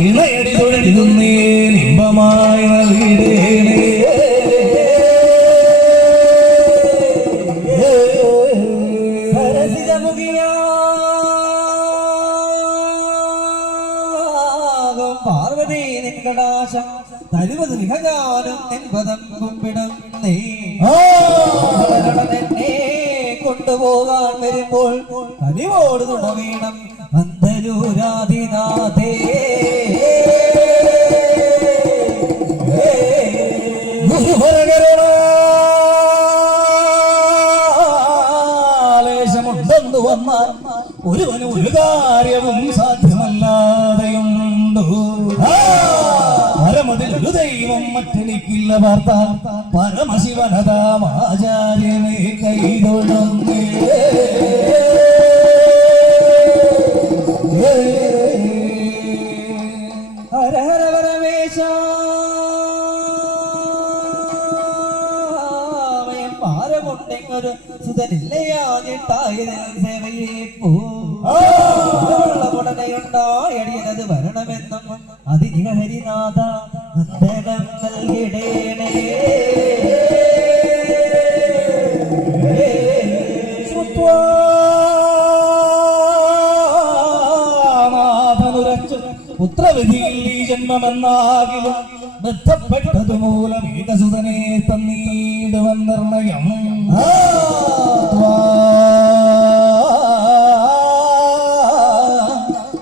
ഇണയടി തൊഴുതുന്നേ ഇമ്പമായി നൽകിടേണേ. പാർവതി നിൻകടാശം തരുവത് വിഹകാലം നിൻപദം കുമ്പിടം നീ. എന്നെ കൊണ്ടുപോകാൻ വരുമ്പോൾ കനിവോട് തുണവീണം അന്തരൂരാധിനാഥേ. ലേശമുണ്ടെന്നു വന്നാൽ ഒരുവന് ഒരു കാര്യവും സാധ്യമല്ലാതെയുണ്ടു പരമതിൽ ഒരു ദൈവം മറ്റെനിക്കില്ല വാർത്ത പരമശിവനതാമാചാര്യനെ കൈതൊഴുന്നേ പാരമുണ്ടെങ്ങൊരു സുതനില്ലയാഞ്ഞിട്ടായത് സേവയെ പോ. ഉടനെയുണ്ടായടിയനത് വരണമെന്നും അതിനിക ഹരിനാഥ നന്ദനം നൽകിടേണേ ഈ ജന്മമെന്നാകിലും ബന്ധപ്പെട്ടതു മൂലം ഏകസുതനെ തന്നീടുവൻ നിർണയം.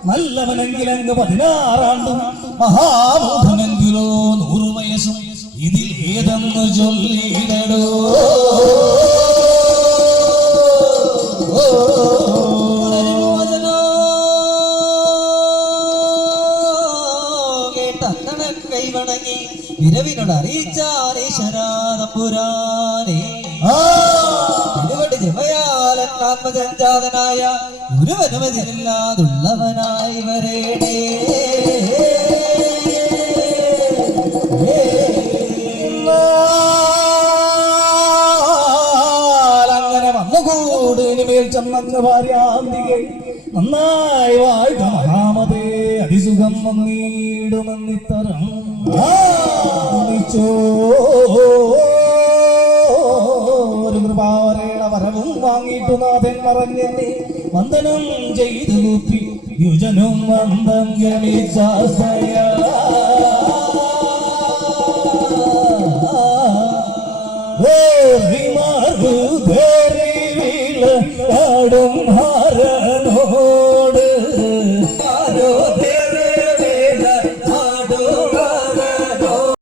നല്ലവനെങ്കിലങ്ങ് പതിനാറാണ്ടും മഹാമൂഢനെങ്കിലോ നൂറു വയസ്സും ഇതിൽ ഏതെന്ന് ചൊല്ലിയിടടോ. കൈവണങ്ങി വിരവിനോട് അറിയിച്ചാലേ ശരാതമ്പുരാനേ ഇരുവടി ജമയാലൻ ആത്മജാതനായ ഗുരുവനുമതിയില്ലാതുള്ളവനായി വരേണേ. നന്നായി വാഴ്ക മഹാമതേ. അതിസുഖം വന്നിടുമെന്നിത്തരം ഒരു കൃപാവരയുടെ വരവും വാങ്ങിയിട്ടു നാഥൻ പറഞ്ഞെന്നെ വന്ദനം ചെയ്തു കൂപ്പി യുജനും വന്ദം ഗമിച്ചാടും